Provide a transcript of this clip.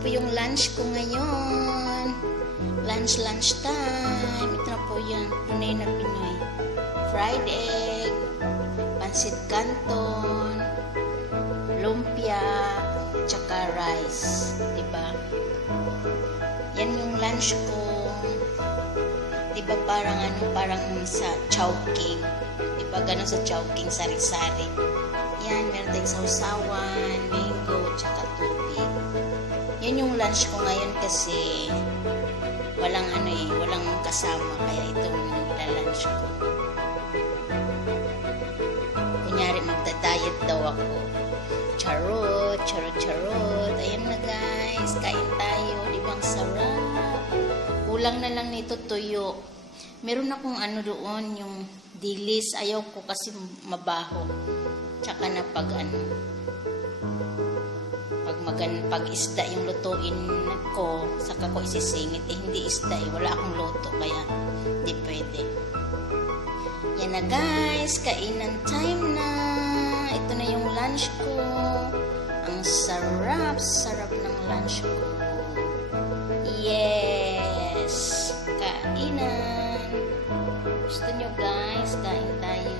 po yung lunch ko ngayon. Lunch, lunch time. Ito na po yun. Ano Tunay na Pinoy. Fried egg, pansit canton, lumpia, tsaka rice. Diba? Yan yung lunch ko. Diba parang ano, parang sa chowking. Diba ganun sa chowking, sari-sari. Yan, meron tayong sausawan, mango, tsaka yung lunch ko ngayon kasi walang ano eh, walang kasama kaya itong lunch ko. Kunyari magda-diet daw ako. Charot, charot, charot. Ayan na guys, kain tayo. Di ba ang sarap? Kulang na lang nito tuyo. Meron akong ano doon, yung dilis. Ayaw ko kasi mabaho. Tsaka na pag ano, pag magan pag isda yung lutuin ko saka ko isisingit. Eh hindi isda eh. Wala akong luto kaya hindi pwede. Yan na guys. Kainan time na. Ito na yung lunch ko. Ang sarap sarap ng lunch ko. Yes. Kainan. Gusto nyo guys? Kain tayo